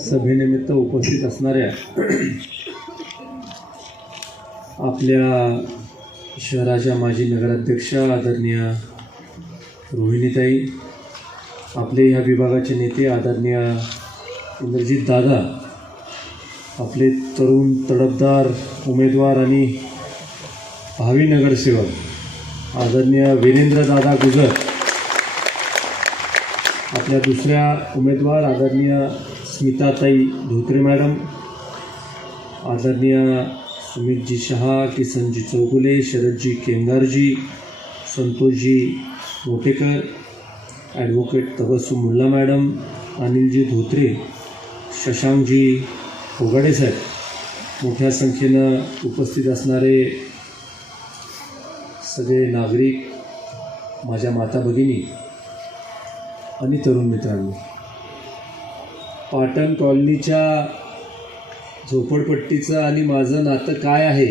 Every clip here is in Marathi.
सभेनिमित्त उपस्थित असणाऱ्या आपल्या शहराच्या माजी नगराध्यक्षा आदरणीय रोहिणीताई आपले ह्या विभागाचे नेते आदरणीय इंद्रजित दादा आपले तरुण तडफदार उमेदवार आणि भावी नगरसेवक आदरणीय वीरेंद्र दादा गुजर आपल्या दुसऱ्या उमेदवार आदरणीय स्मिताताई धोत्रे मॅडम आदरणीय सुमितजी शहा किसनजी चौगुले शरदजी केंगारजी संतोषजी मोटेकर ॲडव्होकेट तबस्सुम मुल्ला मॅडम अनिलजी धोत्रे शशांकजी फोगाडे साहेब मोठ्या संख्येनं उपस्थित असणारे सगळे नागरिक माझ्या माता भगिनी आणि तरुण मित्रांनो. पाटण कॉलनीच्या झोपडपट्टीचं आणि माझं नातं काय आहे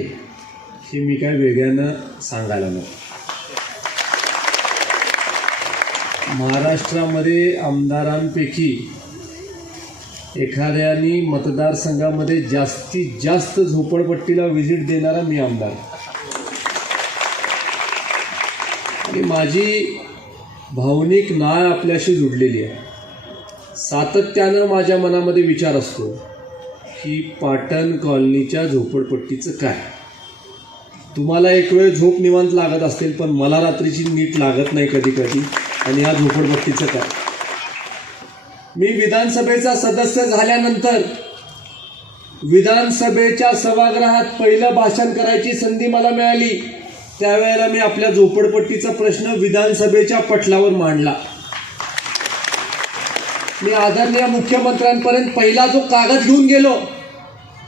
हे मी काय वेगळ्यानं सांगायला नको. महाराष्ट्रामध्ये आमदारांपैकी एखाद्यानी मतदारसंघामध्ये जास्तीत जास्त झोपडपट्टीला व्हिजिट देणारा मी आमदार. आणि माझी भावनिक नाळ आपल्याशी जुडलेली आहे. सातत्यानं माझ्या मनामध्ये विचार असतो की पाटण कॉलनीच्या झोपडपट्टीचं काय? तुम्हाला एक वेळ झोप निवांत लागत असेल पण मला रात्रीची नीट लागत नाही कधी कधी आणि ह्या झोपडपट्टीचं काय? मी विधानसभेचा सदस्य झाल्यानंतर विधानसभेच्या सभागृहात पहिलं भाषण करायची संधी मला मिळाली. त्यावेळेला मी आपल्या झोपडपट्टीचा प्रश्न विधानसभेच्या पटलावर मांडला. मी आदरणीय मुख्यमंत्र्यांपर्यंत पहिला जो कागद घेऊन गेलो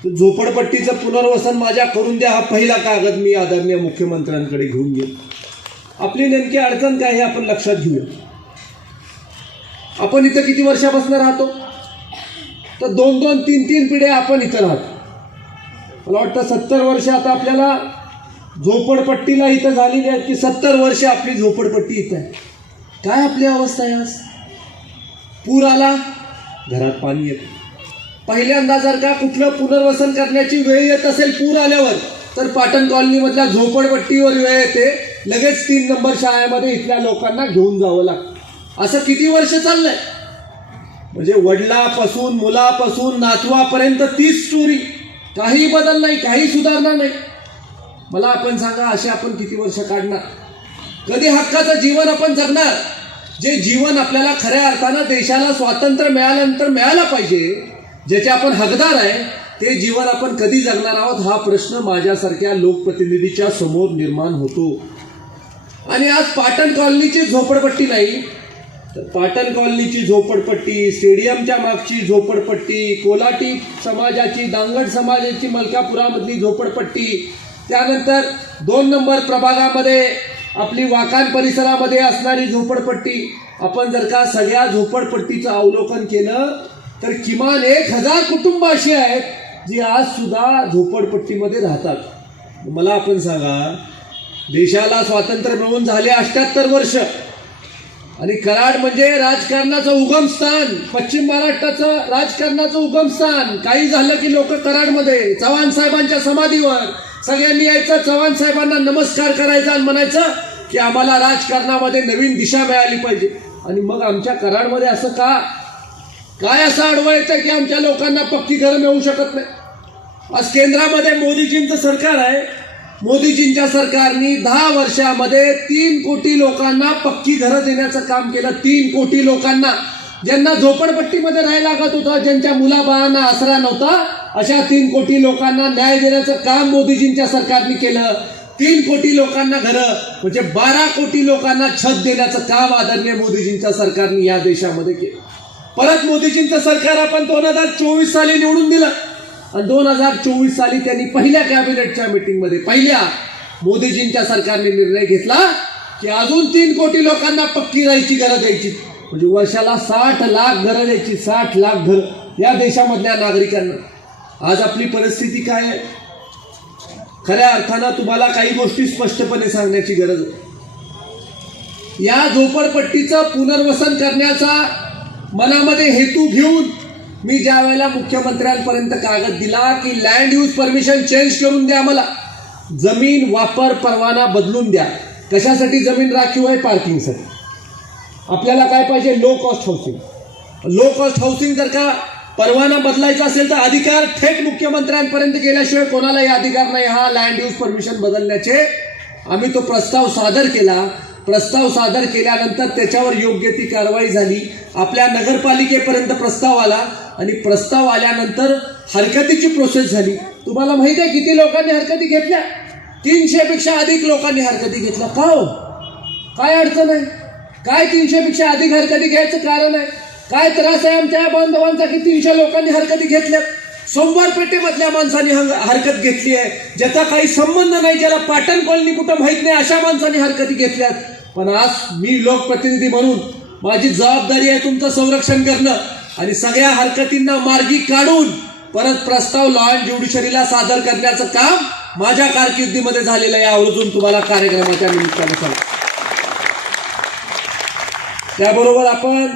तो झोपडपट्टीचं पुनर्वसन माझ्या करून द्या हा पहिला कागद मी आदरणीय मुख्यमंत्र्यांकडे घेऊन गेलो. आपली नेमकी अडचण काय हे आपण लक्षात घेऊया. आपण इथं किती वर्षापासून राहतो? तर दोन दोन तीन तीन पिढ्या आपण इथं राहतो. मला वाटतं सत्तर वर्ष आता आपल्याला झोपडपट्टीला इथं झालेली आहेत की सत्तर वर्ष आपली झोपडपट्टी इथं आहे. काय आपली अवस्था आहे आज? पूर आला घरात पाणी येतं पहिल्यांदा जर का कुठलं पुनर्वसन करण्याची वेळ येत असेल पूर आल्यावर तर पाटण कॉलनीमधल्या झोपडपट्टीवर वेळ येते. लगेच तीन नंबर शाळेमध्ये इथल्या लोकांना घेऊन जावं लागतं. असं किती वर्ष चाललंय? म्हणजे वडिलापासून मुलापासून नातवापर्यंत तीच स्टोरी काही बदल नाही काही सुधारणा नाही. मला आपण सांगा असे आपण किती वर्ष काढणार? कधी हक्काचं जीवन आपण जगणार? जे जीवन आपल्याला खऱ्या अर्थानं देशाला स्वातंत्र्य मिळाल्यानंतर मिळालं पाहिजे ज्याचे आपण हकदार आहे ते जीवन आपण कधी जगणार आहोत हा प्रश्न माझ्यासारख्या लोकप्रतिनिधीच्या समोर निर्माण होतो. आणि आज पाटण कॉलनीची झोपडपट्टी नाही तर पाटण कॉलनीची झोपडपट्टी स्टेडियमच्या मागची झोपडपट्टी कोलाटी समाजाची दांगड समाजाची मलकापुरामधली झोपडपट्टी त्यानंतर दोन नंबर प्रभागामध्ये आपली वाकान परिसरामध्ये असणारी झोपडपट्टी आपण जर का सगळ्या झोपडपट्टीचं अवलोकन केलं तर किमान एक हजार कुटुंब अशी आहेत जी आज सुद्धा झोपडपट्टीमध्ये राहतात. मला आपण सांगा देशाला स्वातंत्र्य मिळून झाले अठ्याहत्तर वर्ष आणि कराड म्हणजे राजकारणाचं उगमस्थान पश्चिम महाराष्ट्राचं राजकारणाचं उगमस्थान काही झालं की लोक कराडमध्ये चव्हाण साहेबांच्या समाधीवर सगळ्यांनी यायचं. चव्हाण साहेबांना नमस्कार करायचा आणि म्हणायचं की आम्हाला राजकारणामध्ये नवीन दिशा मिळाली पाहिजे. आणि मग आमच्या कराडमध्ये असं का काय असं अडवं येतं की आमच्या लोकांना पक्की घरं मिळू शकत नाही? आज केंद्रामध्ये मोदीजींचं सरकार आहे. मोदीजींच्या सरकारने दहा वर्षामध्ये तीन कोटी लोकांना पक्की घरं देण्याचं काम केलं. तीन कोटी लोकांना. ज्यांना झोपडपट्टीमध्ये राहायला लागत होतं ज्यांच्या मुलाबाळांना आसरा नव्हता अशा तीन कोटी लोकांना न्याय देण्याचं काम मोदीजींच्या सरकारने केलं. तीन कोटी लोकांना घरं म्हणजे बारा कोटी लोकांना छत देण्याचं काम आदरणीय मोदीजींच्या सरकारने या देशामध्ये केलं. परत मोदीजींचं सरकार आपण दोन हजार चोवीस साली निवडून दिलं. आणि दोन हजार चोवीस साली त्यांनी पहिल्या कॅबिनेटच्या मीटिंगमध्ये पहिल्या मोदीजींच्या सरकारने निर्णय घेतला की अजून तीन कोटी लोकांना पक्की राहायची घरं द्यायची. म्हणजे वर्षाला साठ लाख घरं द्यायची साठ लाख घरं या देशामधल्या नागरिकांना. आज आपली परिस्थिती काय आहे? खऱ्या अर्थानं तुम्हाला काही गोष्टी स्पष्टपणे सांगण्याची गरज आहे. या झोपडपट्टीचं पुनर्वसन करण्याचा मनामध्ये हेतू घेऊन मी ज्या वेळेला मुख्यमंत्र्यांपर्यंत कागद दिला की लँड यूज परमिशन चेंज करून द्या मला जमीन वापर परवाना बदलून द्या. कशासाठी जमीन राखीव आहे? पार्किंगसाठी आपल्याला काय पाहिजे? Low cost housing low cost housing जर का परवाना बदलायचा असेल तर अधिकार थेट मुख्यमंत्र्यांपर्यंत गेल्याशिवाय कोणालाही अधिकार नाही. हा लँड यूज परमिशन बदलण्याचे आम्ही तो प्रस्ताव सादर केला. प्रस्ताव सादर केल्यानंतर त्याच्यावर योग्य ती कारवाई झाली. आपल्या नगरपालिकेपर्यंत प्रस्ताव आला आणि प्रस्ताव आल्यानंतर हरकतीची प्रोसेस झाली. तुम्हाला माहिती आहे किती लोकांनी हरकती घेतल्या? तीनशेपेक्षा अधिक लोकांनी हरकती घेतल्या. का हो? काय अडचण आहे? काय तीनशेपेक्षा अधिक हरकती घ्यायचं कारण आहे? काय त्रास आहे आमच्या बांधवांचा की तीनशे लोकांनी हरकती घेतल्या सोमवार पेठेमधल्या माणसांनी हरकत घेतली आहे. ज्याचा काही संबंध नाही ज्याला पाटण कॉलनी कुठं माहीत नाही अशा माणसांनी हरकती घेतल्यात. पण आज मी लोकप्रतिनिधी म्हणून माझी जबाबदारी आहे तुमचं संरक्षण करणं आणि सगळ्या हरकतींना मार्गी काढून परत प्रस्ताव लॉ अँड ज्युडिशरीला सादर करण्याचं काम माझ्या कारकिर्दीमध्ये झालेलं आहे. आवर्जून तुम्हाला कार्यक्रमाच्या निमित्तानं त्याबरोबर आपण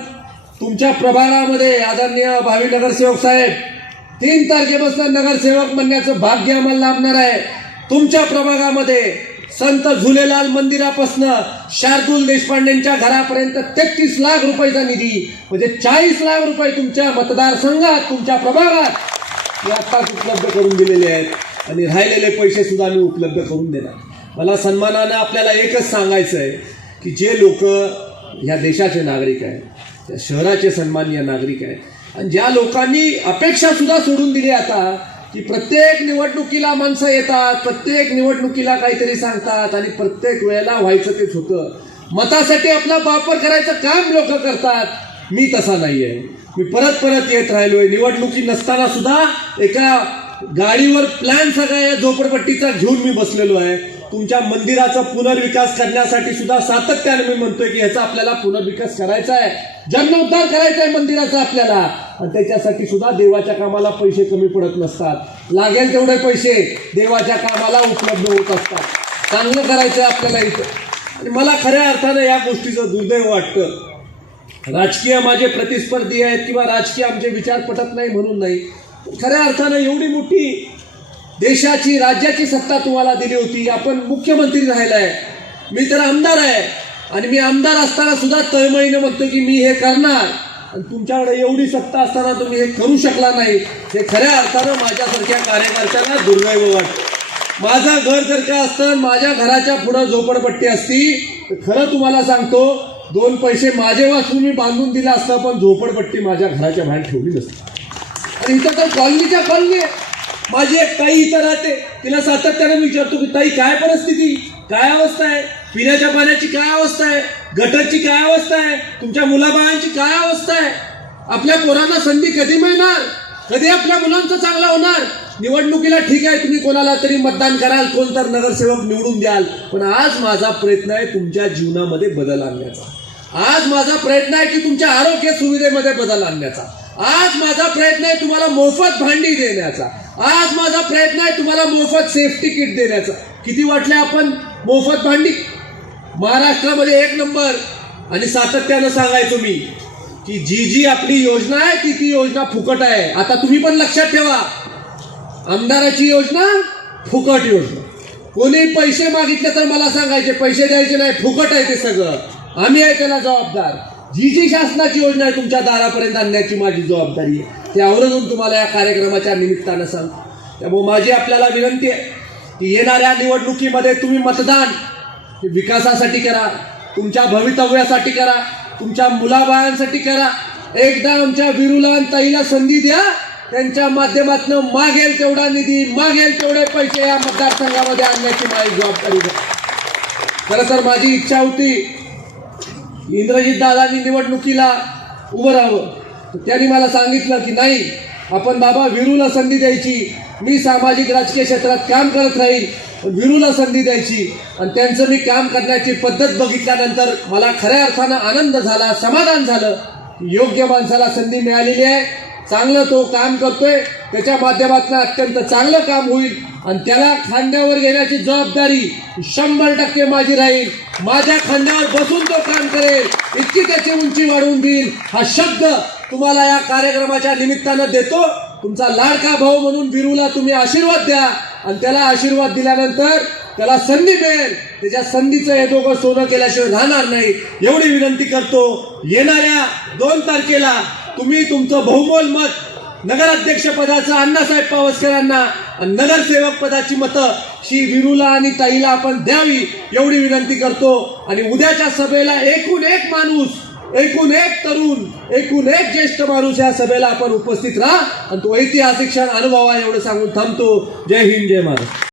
तुमच्या प्रभागामध्ये आदरणीय भावी नगरसेवक साहेब तीन तारखेपासून नगरसेवक म्हणण्याचं भाग्य आम्हाला लाभणार आहे. तुमच्या प्रभागामध्ये संत झुलेलाल मंदिरापासनं शार्दूल देशपांडेंच्या घरापर्यंत तेहतीस लाख रुपयाचा निधी म्हणजे चाळीस लाख रुपये तुमच्या मतदारसंघात तुमच्या प्रभागात मी आत्ताच उपलब्ध करून दिलेले आहेत. आणि राहिलेले पैसे सुद्धा मी उपलब्ध करून देणार. मला सन्मानानं आपल्याला एकच सांगायचं आहे की जे लोक ह्या देशाचे नागरिक आहेत त्या शहराचे सन्माननीय नागरिक आहेत. आणि ज्या लोकांनी अपेक्षा सुद्धा सोडून दिली आता की प्रत्येक निवडणुकीला माणसं येतात प्रत्येक निवडणुकीला काहीतरी सांगतात आणि प्रत्येक वेळेला व्हायचं तेच होतं. मतासाठी आपला वापर करायचं काम लोक करतात. मी तसा नाही आहे मी परत परत येत राहिलोय. निवडणुकी नसताना सुद्धा एका गाडीवर प्लॅन सगळा या झोपडपट्टीचा घेऊन मी बसलेलो आहे. तुमच्या मंदिराचा पुनर्विकास करण्यासाठी सुद्धा सातत्याने मी म्हणतोय की ह्याचा आपल्याला पुनर्विकास करायचा आहे. जन्मोद्धार करायचा आहे मंदिराचा आपल्याला. आणि त्याच्यासाठी सुद्धा देवाच्या कामाला पैसे कमी पडत नसतात. लागेल तेवढे पैसे देवाच्या कामाला उपलब्ध होत असतात. चांगलं करायचं आहे आपल्याला इथं. आणि मला खऱ्या अर्थानं या गोष्टीचं दुर्दैव वाटतं. राजकीय माझे प्रतिस्पर्धी आहेत किंवा राजकीय आमचे विचार पटत नाही म्हणून नाही. खऱ्या अर्थानं एवढी मोठी देशाची राज्याची सत्ता तुम्हाला दिली होती. आपण मुख्यमंत्री राहिला आहे. मी तर आमदार आहे. आणि मी आमदार असताना सुद्धा तळमळीनं म्हणतो की मी हे करणार. आणि तुमच्याकडे एवढी सत्ता असताना तुम्ही हे करू शकला नाही. हे खऱ्या अर्थानं माझ्यासारख्या कार्यकर्त्यांना दुर्दैव वाटतं. माझं घर जर का असतं माझ्या घराच्या पुढं झोपडपट्टी असती तर खरं तुम्हाला सांगतो दोन पैसे माझे वाचून मी बांधून दिलं असतं पण झोपडपट्टी माझ्या घराच्या बाहेर ठेवली नसती. आणि इथं तर कॉलनीच्या कॉलनी आहे. माझी एक ताई इथं राहते. तिला सातत्याने मी विचारतो की ताई काय परिस्थिती? काय अवस्था आहे? पिण्याच्या पाण्याची काय अवस्था आहे? गटरची काय अवस्था आहे? तुमच्या मुलाबाळांची काय अवस्था आहे? आपल्या पोरांना संधी कधी मिळणार? कधी आपल्या मुलांचं चांगलं होणार? निवडणुकीला ठीक आहे तुम्ही कोणाला तरी मतदान कराल कोण तर नगरसेवक निवडून द्याल. पण आज माझा प्रयत्न आहे तुमच्या जीवनामध्ये बदल आणण्याचा. आज माझा प्रयत्न आहे की तुमच्या आरोग्य सुविधेमध्ये बदल आणण्याचा. आज माझा प्रयत्न आहे तुम्हाला मोफत भांडी देण्याचा. आज माझा प्रयत्न आहे तुम्हाला मोफत सेफ्टी किट देण्याचा. किती वाटले आपण? मोफत भांडी? महाराष्ट्रामध्ये एक नंबर. आणि सातत्यानं सांगायचो मी की जी जी आपली योजना आहे ती ती योजना फुकट आहे. आता तुम्ही पण लक्षात ठेवा. आमदाराची योजना फुकट योजना. कोणी पैसे मागितले तर मला सांगायचे पैसे द्यायचे नाही फुकट आहे ते सगळं. आम्ही आहे त्याला जबाबदार. जी जी शासनाची योजना आहे तुमच्या दारापर्यंत आणण्याची माझी जबाबदारी आहे. ते आवर्जून तुम्हाला या कार्यक्रमाच्या निमित्तानं सांगतो. त्यामुळे माझी आपल्याला विनंती आहे की येणाऱ्या निवडणुकीमध्ये तुम्ही मतदान विकासासाठी करा तुमच्या भवितव्यासाठी करा तुमच्या मुलाबाळांसाठी करा. एकदा आमच्या विरुला ताईला संधी द्या त्यांच्या माध्यमातून मागेल तेवढा निधी मागेल तेवढे पैसे या मतदारसंघामध्ये आणण्याची माझी जबाबदारी खरं तर माझी इच्छा होती इंद्रजित दादांनी निवडणुकीला उभं राहावं. त्यांनी मला सांगितलं की नाही आपण बाबा विरूला संधी द्यायची. मी सामाजिक राजकीय क्षेत्रात काम करत राहील विरूला संधी द्यायची. आणि त्यांचं मी काम करण्याची पद्धत बघितल्यानंतर मला खऱ्या अर्थानं आनंद झाला समाधान झालं. योग्य माणसाला संधी मिळालेली आहे. चांगलं तो काम करतोय. त्याच्या माध्यमातून अत्यंत चांगलं काम होईल. आणि त्याला खांद्यावर घेण्याची जबाबदारी शंभर टक्के माझी राहील. माझ्या खांद्यावर बसून तो काम करेल. इतकी त्याची उंची वाढवून देईल. हा शब्द तुम्हाला या कार्यक्रमाच्या निमित्तानं देतो. तुमचा लाडका भाऊ म्हणून विरूला तुम्ही आशीर्वाद द्या. आणि त्याला आशीर्वाद दिल्यानंतर त्याला संधी मिळेल. त्याच्या संधीचं हे दोघं सोनं केल्याशिवाय राहणार नाही. एवढी विनंती करतो. येणाऱ्या दोन तारखेला तुम्ही तुमचं बहुमोल मत नगराध्यक्षपदाचं अण्णासाहेब पावसकरांना नगरसेवक पदाची मतं श्री विरूला आणि ताईला आपण द्यावी एवढी विनंती करतो. आणि उद्याच्या सभेला एकूण एक माणूस एकूण एक तरुण एकूण एक ज्येष्ठ माणूस या सभेला आपण उपस्थित राहा. आणि तो ऐतिहासिक क्षण अनुभवा एवढं सांगून थांबतो. जय हिंद जय महाराष्ट्र.